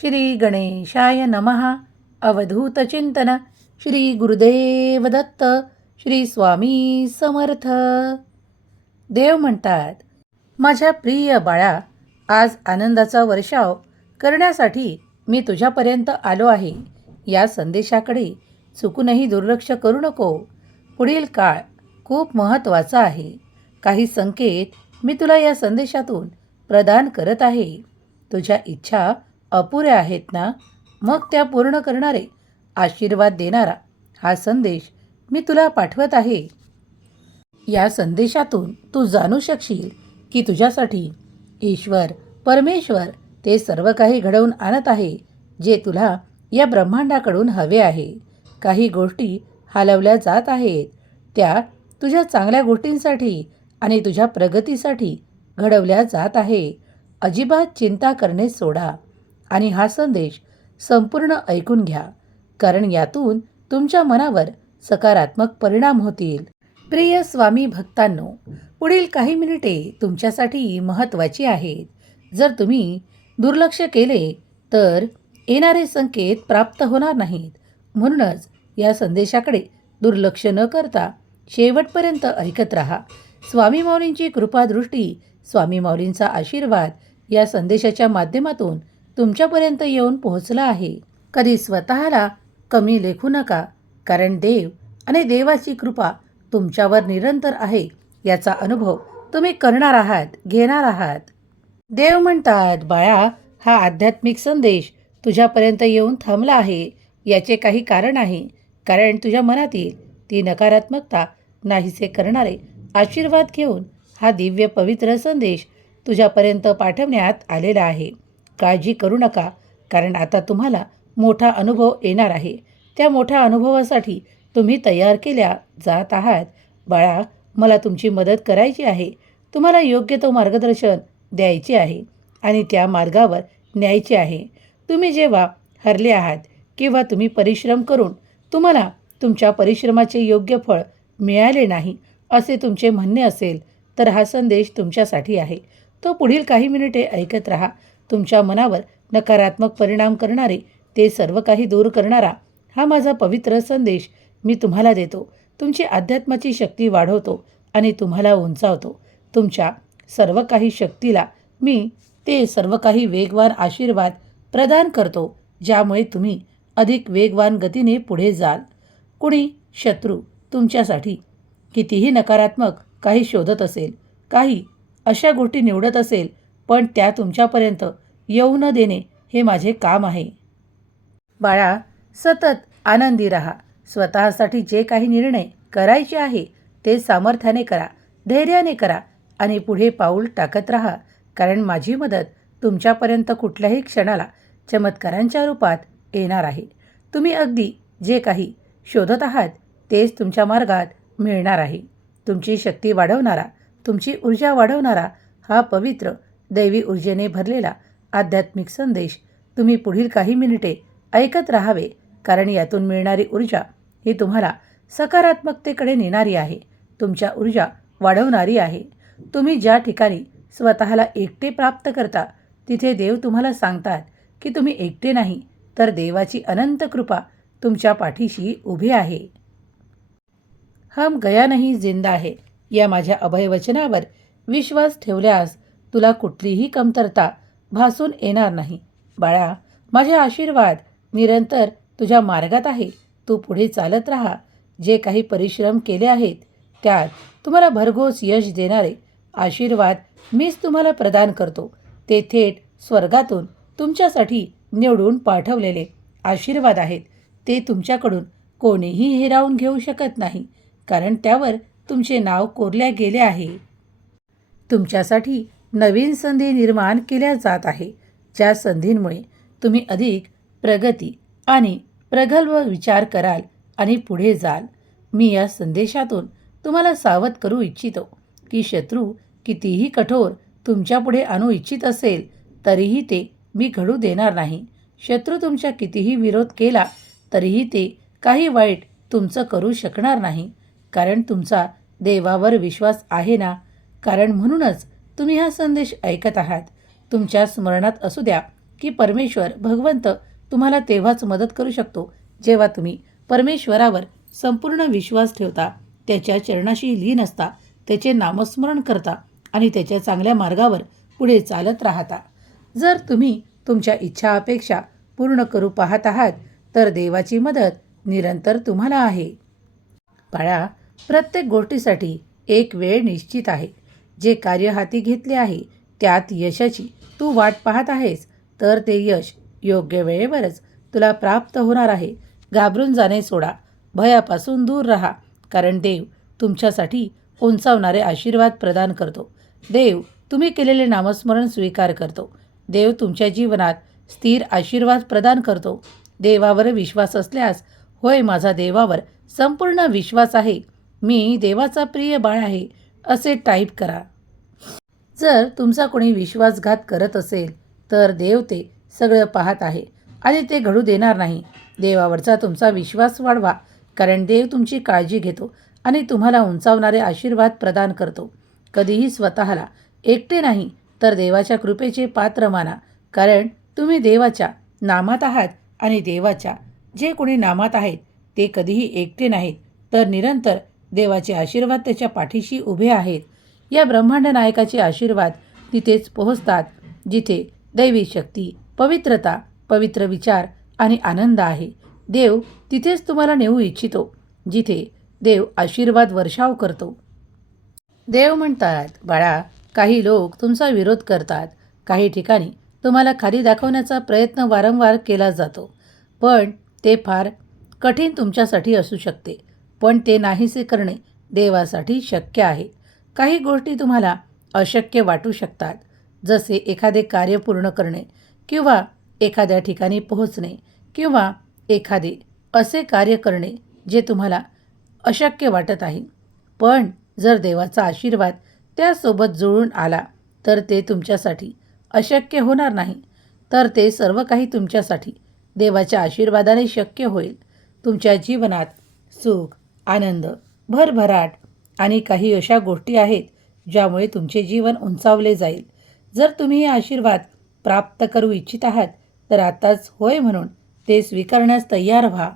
श्री गणेशाय नमः अवधूतचिंतन श्री गुरुदेव दत्त. श्री स्वामी समर्थ. देव म्हणतात माझ्या प्रिय बाळा आज आनंदाचा वर्षाव करण्यासाठी मी तुझ्यापर्यंत आलो आहे. या संदेशाकडे चुकूनही दुर्लक्ष करू नको. पुढील काळ खूप महत्त्वाचा आहे. काही संकेत मी तुला या संदेशातून प्रदान करत आहे. तुझ्या इच्छा अपुऱ्या आहेत ना मग त्या पूर्ण करणारे आशीर्वाद देणारा हा संदेश मी तुला पाठवत आहे. या संदेशातून तू जाणू शकशील की तुझ्यासाठी ईश्वर परमेश्वर ते सर्व काही घडवून आणत आहे जे तुला या ब्रह्मांडाकडून हवे आहे. काही गोष्टी हलवल्या जात आहेत त्या तुझ्या चांगल्या गोष्टींसाठी आणि तुझ्या प्रगतीसाठी घडवल्या जात आहे. अजिबात चिंता करणे सोडा. आणि हा संदेश संपूर्ण ऐकून घ्या कारण यातून तुमच्या मनावर सकारात्मक परिणाम होतील. प्रिय स्वामी भक्तांनो पुढील काही मिनिटे तुमच्यासाठी महत्त्वाची आहेत. जर तुम्ही दुर्लक्ष केले तर येणारे संकेत प्राप्त होणार नाहीत. म्हणूनच या संदेशाकडे दुर्लक्ष न करता शेवटपर्यंत ऐकत राहा. स्वामी माऊलींची कृपादृष्टी स्वामी माऊलींचा आशीर्वाद या संदेशाच्या माध्यमातून तुमच्यापर्यंत येऊन पोहोचला आहे. कधी स्वतःला कमी लेखू नका कारण देव आणि देवाची कृपा तुमच्यावर निरंतर आहे याचा अनुभव तुम्ही करणार आहात घेणार आहात. देव म्हणतात बाळा हा आध्यात्मिक संदेश तुझ्यापर्यंत येऊन थांबला आहे याचे काही कारण आहे. कारण तुझ्या मनातील ती नकारात्मकता नाहीसे करणारे आशीर्वाद घेऊन हा दिव्य पवित्र संदेश तुझ्यापर्यंत पाठवण्यात आलेला आहे. काळजी करू नका कारण आता तुम्हाला मोठा अनुभव येणार आहे. त्या मोठ्या अनुभवासाठी तुम्ही तयार केल्या जात आहात. बाळा मला तुमची मदत करायची आहे. तुम्हाला योग्य तो मार्गदर्शन द्यायचे आहे आणि त्या मार्गावर न्यायचे आहे. तुम्ही जेव्हा हरले आहात किंवा तुम्ही परिश्रम करून तुम्हाला तुमच्या परिश्रमाचे योग्य फळ मिळाले नाही असे तुमचे म्हणणे असेल तर हा संदेश तुमच्यासाठी आहे. तो पुढील काही मिनिटे ऐकत राहा. तुमच्या मनावर नकारात्मक परिणाम करणारे ते सर्व काही दूर करणारा हा माझा पवित्र संदेश मी तुम्हाला देतो. तुमची अध्यात्माची शक्ती वाढवतो आणि तुम्हाला उंचावतो. तुमच्या सर्व काही शक्तीला मी ते सर्व काही वेगवान आशीर्वाद प्रदान करतो ज्यामुळे तुम्ही अधिक वेगवान गतीने पुढे जाल. कुणी शत्रू तुमच्यासाठी कितीही नकारात्मक काही शोधत असेल काही अशा गोष्टी निवडत असेल पण त्या तुमच्यापर्यंत येऊ न देणे हे माझे काम आहे. बाळा सतत आनंदी राहा. स्वतःसाठी जे काही निर्णय करायचे आहे ते सामर्थ्याने करा धैर्याने करा आणि पुढे पाऊल टाकत राहा. कारण माझी मदत तुमच्यापर्यंत कुठल्याही क्षणाला चमत्कारांच्या रूपात येणार आहे. तुम्ही अगदी जे काही शोधत आहात तेच तुमच्या मार्गात मिळणार आहे. तुमची शक्ती वाढवणारा तुमची ऊर्जा वाढवणारा हा पवित्र दैवी ऊर्जेने भरलेला आध्यात्मिक संदेश. तुम्ही पुढील काही मिनिटे ऐकत राहावे कारण यातून मिळणारी ऊर्जा ही तुम्हाला सकारात्मकतेकडे नेणारी आहे. तुमच्या ऊर्जा वाढवणारी आहे. तुम्ही ज्या ठिकाणी स्वतःला एकटे प्राप्त करता तिथे देव तुम्हाला सांगतात की तुम्ही एकटे नाही तर देवाची अनंत कृपा तुमच्या पाठीशी उभी आहे. हम गया नाही जिंदा आहे या माझ्या अभयवचनावर विश्वास ठेवल्यास तुला कुठलीही कमतरता भासून येणार नाही. बाळा माझे आशीर्वाद निरंतर तुझ्या मार्गात आहे. तू पुढे चालत राहा. जे काही परिश्रम केले आहेत त्यात तुम्हाला भरघोस यश देणारे आशीर्वाद मीच तुम्हाला प्रदान करतो. ते थेट स्वर्गातून तुमच्यासाठी निवडून पाठवलेले आशीर्वाद आहेत. ते तुमच्याकडून कोणीही हिरावून घेऊ शकत नाही कारण त्यावर तुमचे नाव कोरल्या गेले आहे. तुमच्यासाठी नवीन संधी निर्माण केल्या जात आहे. ज्या संधींमुळे तुम्ही अधिक प्रगती आणि प्रगल्भ विचार कराल आणि पुढे जाल. मी या संदेशातून तुम्हाला सावध करू इच्छितो की शत्रू कितीही कठोर तुमच्यापुढे आणू इच्छित असेल तरीही ते मी घडू देणार नाही. शत्रू तुमच्या कितीही विरोध केला तरीही ते काही वाईट तुमचं करू शकणार नाही. कारण तुमचा देवावर विश्वास आहे ना? कारण म्हणूनच तुम्ही हा संदेश ऐकत आहात. तुमच्या स्मरणात असू द्या की परमेश्वर भगवंत तुम्हाला तेव्हाच मदत करू शकतो जेव्हा तुम्ही परमेश्वरावर संपूर्ण विश्वास ठेवता. त्याच्या चरणाशी लीन असता त्याचे नामस्मरण करता आणि त्याच्या चांगल्या मार्गावर पुढे चालत राहता. जर तुम्ही तुमच्या इच्छा अपेक्षा पूर्ण करू पाहत आहात तर देवाची मदत निरंतर तुम्हाला आहे. बाळा प्रत्येक गोष्टीसाठी एक वेळ निश्चित आहे. जे कार्य हाती घेतले आहे त्यात यशाची तू वाट पाहत आहेस. तर ते यश योग्य वेळेवरच तुला प्राप्त होणार आहे. घाबरून जाणे सोडा. भयापासून दूर राहा. कारण देव तुमच्यासाठी उंचावणारे आशीर्वाद प्रदान करतो. देव तुम्ही केलेले नामस्मरण स्वीकार करतो. देव तुमच्या जीवनात स्थिर आशीर्वाद प्रदान करतो. देवावर विश्वास असल्यास होय माझा देवावर संपूर्ण विश्वास आहे. मी देवाचा प्रिय बाळ आहे. असे टाईप करा. जर तुमचा कोणी विश्वासघात करत असेल तर देव ते सगळं पाहत आहे आणि ते घडू देणार नाही. देवावरचा तुमचा विश्वास वाढवा कारण देव तुमची काळजी घेतो आणि तुम्हाला उंचावणारे आशीर्वाद प्रदान करतो. कधीही स्वतःला एकटे नाही तर देवाच्या कृपेचे पात्र माना कारण तुम्ही देवाच्या नामात आहात आणि देवाच्या जे कोणी नामात आहेत ते कधीही एकटे नाहीत तर निरंतर देवाचे आशीर्वाद त्याच्या पाठीशी उभे आहेत. या ब्रह्मांड नायकाचे आशीर्वाद तिथेच पोहोचतात जिथे दैवी शक्ती पवित्रता पवित्र विचार आणि आनंद आहे. देव तिथेच तुम्हाला नेऊ इच्छितो जिथे देव आशीर्वाद वर्षाव करतो. देव म्हणतात बाळा काही लोक तुमचा विरोध करतात. काही ठिकाणी तुम्हाला खाली दाखवण्याचा प्रयत्न वारंवार केला जातो पण ते फार कठीण तुमच्यासाठी असू शकते. पण ते नाहीसे करणे देवासाठी शक्य आहे. काही गोष्टी तुम्हाला अशक्य वाटू शकतात. जसे एखादे कार्य पूर्ण करणे किंवा एखाद्या ठिकाणी पोहोचणे किंवा एखादे असे कार्य करणे जे तुम्हाला अशक्य वाटत आहे. पण जर देवाचा आशीर्वाद त्यासोबत जुळून आला तर ते तुमच्यासाठी अशक्य होणार नाही. तर ते सर्व काही तुमच्यासाठी देवाच्या आशीर्वादाने शक्य होईल. तुमच्या जीवनात सुख आनंद भरभराट आणि काही अशा गोष्टी आहेत ज्यामुळे तुमचे जीवन उंचावले जाईल. जर तुम्ही हे आशीर्वाद प्राप्त करू इच्छित आहात तर आताच होय म्हणून ते स्वीकारण्यास तयार व्हा.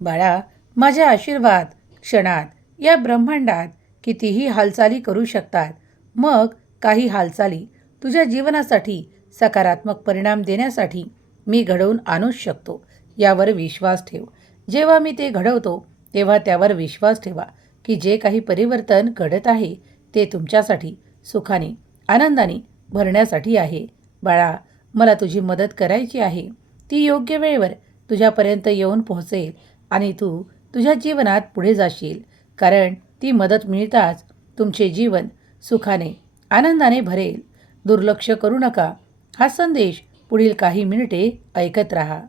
बाळा माझे आशीर्वाद क्षणात या ब्रह्मांडात कितीही हालचाली करू शकतात. मग काही हालचाली तुझ्या जीवनासाठी सकारात्मक परिणाम देण्यासाठी मी घडवून आणूच शकतो. यावर विश्वास ठेव. जेव्हा मी ते घडवतो तेव्हा त्यावर विश्वास ठेवा की जे काही परिवर्तन घडत आहे ते तुमच्यासाठी सुखाने आनंदाने भरण्यासाठी आहे. बाळा मला तुझी मदत करायची आहे. ती योग्य वेळेवर तुझ्यापर्यंत येऊन पोहोचेल आणि तू तुझ्या जीवनात पुढे जाशील. कारण ती मदत मिळताच तुमचे जीवन सुखाने आनंदाने भरेल. दुर्लक्ष करू नका. हा संदेश पुढील काही मिनिटे ऐकत राहा.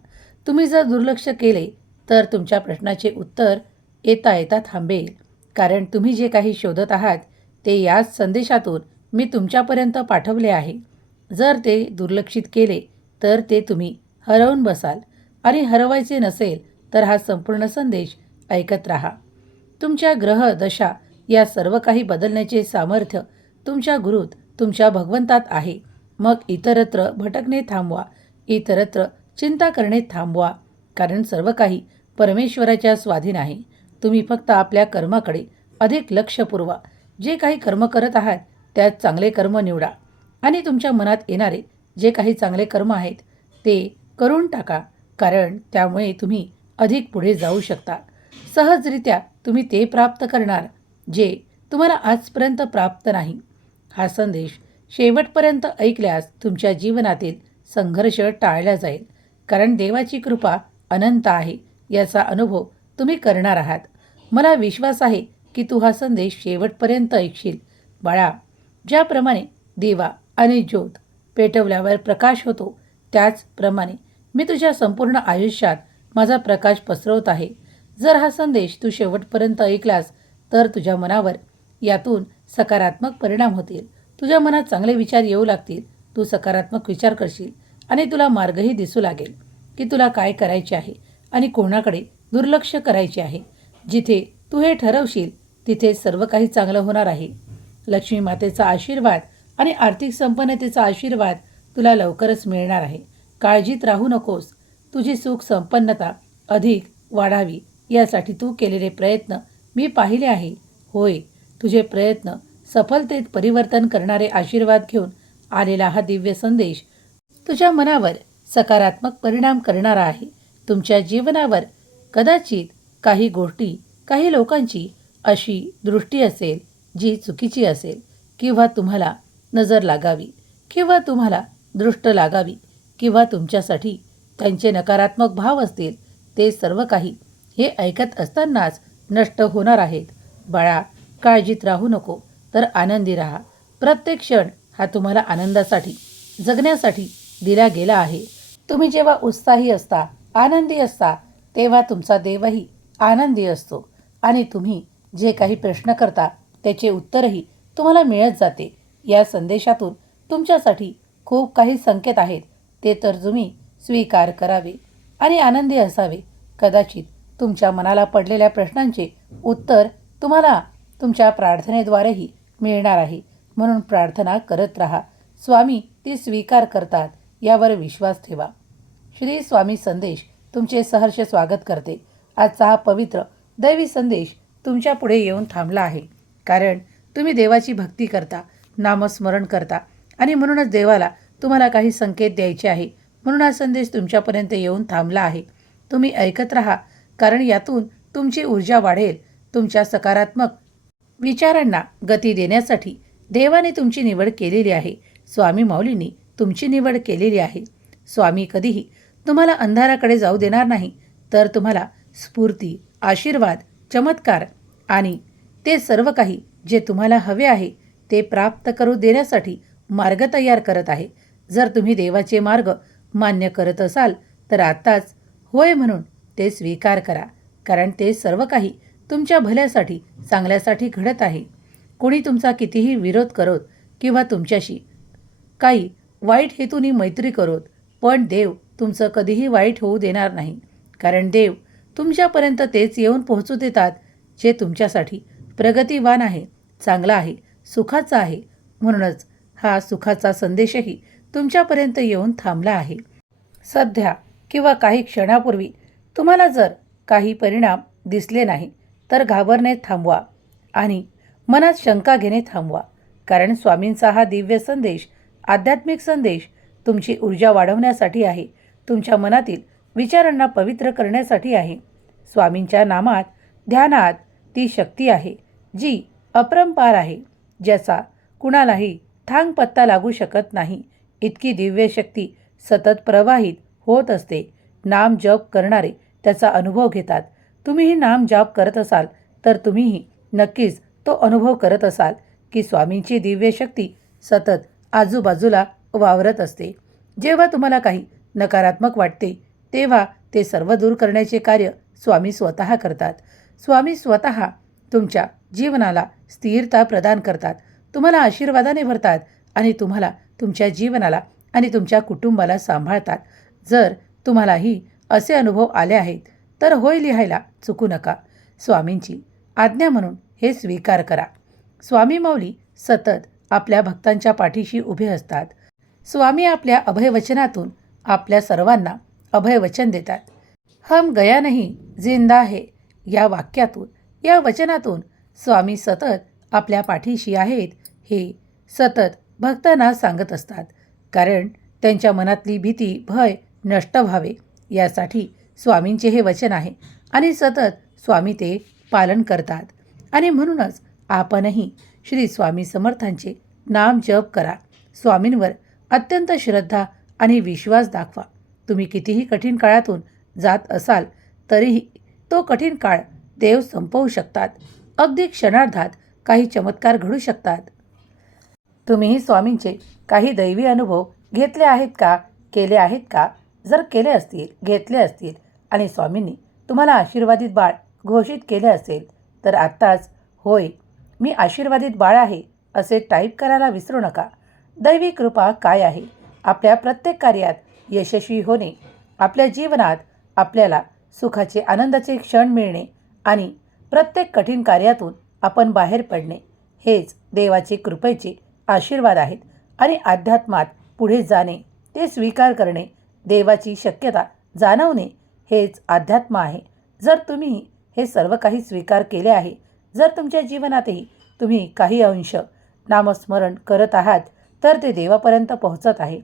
तुम्ही जर दुर्लक्ष केले तर तुमच्या प्रश्नाचे उत्तर येता येता थांबेल. कारण तुम्ही जे काही शोधत आहात ते याच संदेशातून मी तुमच्यापर्यंत पाठवले आहे. जर ते दुर्लक्षित केले तर ते तुम्ही हरवून बसाल. आणि हरवायचे नसेल तर हा संपूर्ण संदेश ऐकत राहा. तुमच्या ग्रह दशा या सर्व काही बदलण्याचे सामर्थ्य तुमच्या गुरुत तुमच्या भगवंतात आहे. मग इतरत्र भटकणे थांबवा. इतरत्र चिंता करणे थांबवा. कारण सर्व काही परमेश्वराच्या स्वाधीन आहे. तुम्ही फक्त आपल्या कर्माकडे अधिक लक्ष पुरवा. जे काही कर्म करत आहात त्यात चांगले कर्म निवडा. आणि तुमच्या मनात येणारे जे काही चांगले कर्म आहेत ते करून टाका कारण त्यामुळे तुम्ही अधिक पुढे जाऊ शकता. सहजरित्या तुम्ही ते प्राप्त करणार जे तुम्हाला आजपर्यंत प्राप्त नाही. हा संदेश शेवटपर्यंत ऐकल्यास तुमच्या जीवनातील संघर्ष टाळला जाईल. कारण देवाची कृपा अनंत आहे याचा अनुभव तुम्ही करणार आहात. मला विश्वास आहे की तू हा संदेश शेवटपर्यंत ऐकशील. बाळा ज्याप्रमाणे दिवा आणि ज्योत पेटवल्यावर प्रकाश होतो त्याचप्रमाणे मी तुझ्या संपूर्ण आयुष्यात माझा प्रकाश पसरवत आहे. जर हा संदेश तू शेवटपर्यंत ऐकलास तर तुझ्या मनावर यातून सकारात्मक परिणाम होतील. तुझ्या मनात चांगले विचार येऊ लागतील. तू सकारात्मक विचार करशील आणि तुला मार्गही दिसू लागेल की तुला काय करायचे आहे आणि कोणाकडे दुर्लक्ष करायचे आहे. जिथे तू हे ठरवशील तिथे सर्व काही चांगलं होणार आहे. लक्ष्मी मातेचा आशीर्वाद आणि आर्थिक संपन्नतेचा आशीर्वाद तुला लवकरच मिळणार आहे. काळजीत राहू नकोस. तुझी सुख संपन्नता अधिक वाढावी यासाठी तू केलेले प्रयत्न मी पाहिले आहे. होय तुझे प्रयत्न सफलतेत परिवर्तन करणारे आशीर्वाद घेऊन आलेला हा दिव्य संदेश तुझ्या मनावर सकारात्मक परिणाम करणारा आहे. तुमच्या जीवनावर कदाचित काही गोष्टी काही लोकांची अशी दृष्टी असेल जी चुकीची असेल किंवा तुम्हाला नजर लागावी किंवा तुम्हाला दृष्ट लागावी किंवा तुमच्यासाठी त्यांचे नकारात्मक भाव असतील ते सर्व काही हे ऐकत असतानाच नष्ट होणार आहेत. बाळा काळजीत राहू नको तर आनंदी राहा. प्रत्येक क्षण हा तुम्हाला आनंदासाठी जगण्यासाठी दिला गेला आहे. तुम्ही जेव्हा उत्साही असता आनंदी असता तेव्हा तुमचा देवही आनंदी असतो. आणि तुम्ही जे काही प्रश्न करता त्याचे उत्तरही तुम्हाला मिळत जाते. या संदेशातून तुमच्यासाठी खूप काही संकेत आहेत. ते तर तुम्ही स्वीकार करावे आणि आनंदी असावे. कदाचित तुमच्या मनाला पडलेल्या प्रश्नांचे उत्तर तुम्हाला तुमच्या प्रार्थनेद्वारेही मिळणार आहे. म्हणून प्रार्थना करत राहा. स्वामी ती स्वीकार करतात यावर विश्वास ठेवा. श्री स्वामी संदेश तुमचे सहर्ष स्वागत करते. आजचा हा पवित्र दैवी संदेश तुमच्यापुढे येऊन थांबला आहे. कारण तुम्ही देवाची भक्ती करता नामस्मरण करता आणि म्हणूनच देवाला तुम्हाला काही संकेत द्यायचे आहे. म्हणून हा संदेश तुमच्यापर्यंत येऊन थांबला आहे. तुम्ही ऐकत राहा कारण यातून तुमची ऊर्जा वाढेल. तुमच्या सकारात्मक विचारांना गती देण्यासाठी देवाने तुमची निवड केलेली आहे. स्वामी माऊलींनी तुमची निवड केलेली आहे. स्वामी कधीही तुम्हाला अंधाराकडे जाऊ देणार नाही तर तुम्हाला स्फूर्ती आशीर्वाद चमत्कार आणि ते सर्व काही जे तुम्हाला हवे आहे ते प्राप्त करू देण्यासाठी मार्ग तयार करत आहे. जर तुम्ही देवाचे मार्ग मान्य करत असाल तर आत्ताच होय म्हणून ते स्वीकार करा कारण ते सर्व काही तुमच्या भल्यासाठी चांगल्यासाठी घडत आहे. कोणी तुमचा कितीही विरोध करोत किंवा तुमच्याशी काही वाईट हेतूनी मैत्री करोत पण देव तुमचं कधीही वाईट होऊ देणार नाही कारण देव तुमच्यापर्यंत तेच येऊन पोहोचू देतात जे तुमच्यासाठी प्रगतीवान आहे चांगला आहे सुखाचा आहे. म्हणूनच हा सुखाचा संदेशही तुमच्यापर्यंत येऊन थांबला आहे. सध्या किंवा काही क्षणापूर्वी तुम्हाला जर काही परिणाम दिसले नाही तर घाबरणे थांबवा आणि मनात शंका घेणे थांबवा. कारण स्वामींचा हा दिव्य संदेश आध्यात्मिक संदेश तुमची ऊर्जा वाढवण्यासाठी आहे. तुमच्या मनातील विचारांना पवित्र करण्यासाठी आहे. स्वामींच्या नामात ध्यानात ती शक्ती आहे जी अपरंपार आहे ज्याचा कुणालाही थांग पत्ता लागू शकत नाही. इतकी दिव्य शक्ती सतत प्रवाहित होत असते. नाम जप करणारे त्याचा अनुभव घेतात. तुम्हीही नाम जाप करत असाल तर तुम्हीही नक्कीच तो अनुभव करत असाल की स्वामींची दिव्य शक्ती सतत आजूबाजूला वावरत असते. जेव्हा तुम्हाला काही नकारात्मक वाटते तेव्हा ते सर्व दूर करण्याचे कार्य स्वामी स्वतः करतात. स्वामी स्वतः तुमच्या जीवनाला स्थिरता प्रदान करतात. तुम्हाला आशीर्वादाने भरतात आणि तुम्हाला तुमच्या जीवनाला आणि तुमच्या कुटुंबाला सांभाळतात. जर तुम्हालाही असे अनुभव आले आहेत तर होय लिहायला चुकू नका. स्वामींची आज्ञा म्हणून हे स्वीकार करा. स्वामी माऊली सतत आपल्या भक्तांच्या पाठीशी उभे असतात. स्वामी आपल्या अभयवचनातून आपल्या सर्वांना अभय वचन देतात. हम गया नाही जिंदा है. या वाक्यातून या वचनातून स्वामी सतत आपल्या पाठीशी आहेत हे सतत भक्तांना सांगत असतात. कारण त्यांच्या मनातली भीती भय नष्ट व्हावे. यासाठी स्वामींचे हे वचन आहे आणि सतत स्वामी ते पालन करतात. आणि म्हणूनच आपणही श्री स्वामी समर्थांचे नाम जप करा. स्वामींवर अत्यंत श्रद्धा आणि विश्वास दाखवा. तुम्ही कितीही कठीण काळातून जात असाल तरीही तो कठीण काळ देव संपवू शकतात. अगदी क्षणार्धात काही चमत्कार घडू शकतात. तुम्हीही स्वामींचे काही दैवी अनुभव घेतले आहेत का? केले आहेत का? जर केले असतील घेतले असतील आणि स्वामींनी तुम्हाला आशीर्वादित बाळ घोषित केले असेल तर आत्ताच होय मी आशीर्वादित बाळ आहे असे टाईप करायला विसरू नका. दैवी कृपा काय आहे? आपल्या प्रत्येक कार्यात यशस्वी होणे आपल्या जीवनात आपल्याला सुखाचे आनंदाचे क्षण मिळणे आणि प्रत्येक कठीण कार्यातून आपण बाहेर पडणे हेच देवाचे कृपेचे आशीर्वाद आहेत आणि अध्यात्मात पुढे जाणे ते स्वीकार करणे देवाची शक्यता जाणवणे हेच अध्यात्म आहे. जर तुम्ही हे सर्व काही स्वीकार केले आहे जर तुमच्या जीवनातही तुम्ही काही अंश नामस्मरण करत आहात तर ते देवापर्यंत पोहोचत आहे.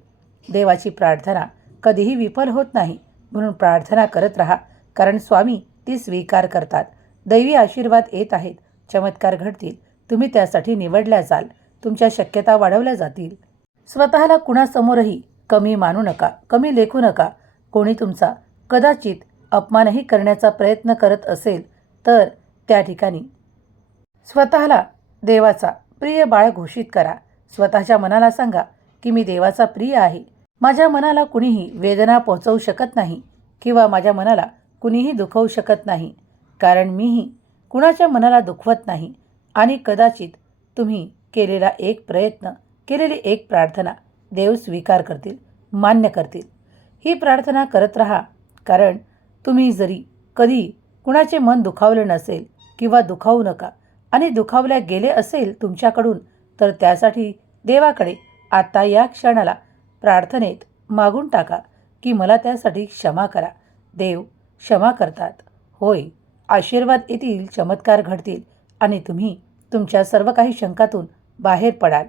देवाची प्रार्थना कधीही विफल होत नाही म्हणून प्रार्थना करत राहा. कारण स्वामी ती स्वीकार करतात. दैवी आशीर्वाद येत आहेत. चमत्कार घडतील. तुम्ही त्यासाठी निवडल्या जाल. तुमच्या शक्यता वाढवल्या जातील. स्वतःला कुणासमोरही कमी मानू नका. कमी लेखू नका. कोणी तुमचा कदाचित अपमानही करण्याचा प्रयत्न करत असेल तर त्या ठिकाणी स्वतःला देवाचा प्रिय बाळ घोषित करा. स्वतःच्या मनाला सांगा की मी देवाचा प्रिय आहे. माझ्या मनाला कुणीही वेदना पोहोचवू शकत नाही किंवा माझ्या मनाला कुणीही दुखवू शकत नाही. कारण मीही कुणाच्या मनाला दुखवत नाही आणि कदाचित तुम्ही केलेला एक प्रयत्न केलेली एक प्रार्थना देव स्वीकार करतील मान्य करतील. ही प्रार्थना करत राहा. कारण तुम्ही जरी कधी कुणाचे मन दुखावलं नसेल किंवा दुखावू नका आणि दुखावल्या गेले असेल तुमच्याकडून तर त्यासाठी देवाकडे आता या क्षणाला प्रार्थनेत मागून टाका की मला त्यासाठी क्षमा करा. देव क्षमा करतात. होय आशीर्वाद येतील चमत्कार घडतील आणि तुम्ही तुमच्या सर्व काही शंकातून बाहेर पडाल.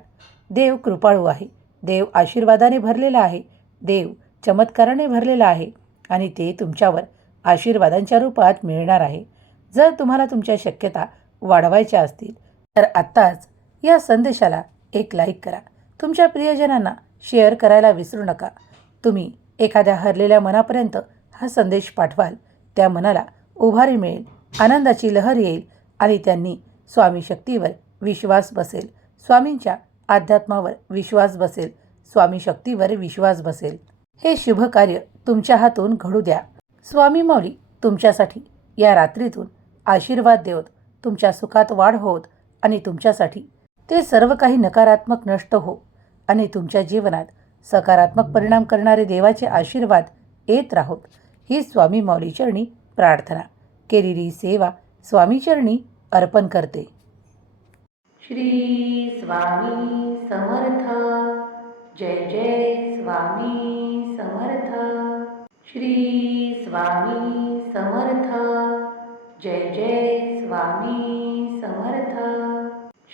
देव कृपाळू आहे. देव आशीर्वादाने भरलेला आहे. देव चमत्काराने भरलेला आहे आणि ते तुमच्यावर आशीर्वादांच्या रूपात मिळणार आहे. जर तुम्हाला तुमच्या शक्यता वाढवायच्या असतील तर आत्ताच या संदेशाला एक लाईक करा. तुमच्या प्रियजनांना शेअर करायला विसरू नका. तुम्ही एखाद्या हरलेल्या मनापर्यंत हा संदेश पाठवाल. त्या मनाला उभारी मिळेल आनंदाची लहर येईल आणि त्यांनी स्वामी शक्तीवर विश्वास बसेल. स्वामींच्या अध्यात्मावर विश्वास बसेल. स्वामी शक्तीवर विश्वास बसेल. हे शुभ कार्य तुमच्या हातून घडू द्या. स्वामी मौली तुमच्यासाठी या रात्रीतून आशीर्वाद देवत तुमच्या सुखात वाढ होत आणि तुमच्यासाठी ते सर्व काही नकारात्मक नष्ट हो. आणि तुमच्या जीवनात सकारात्मक परिणाम करणारे देवाचे आशीर्वाद येत राहोत. ही स्वामी मौलीचरणी प्रार्थना. केलेली सेवा स्वामीचरणी अर्पण करते. श्री स्वामी समर्थ. जय जय स्वामी समर्थ. श्री स्वामी समर्थ. जय जय स्वामी समर्थ.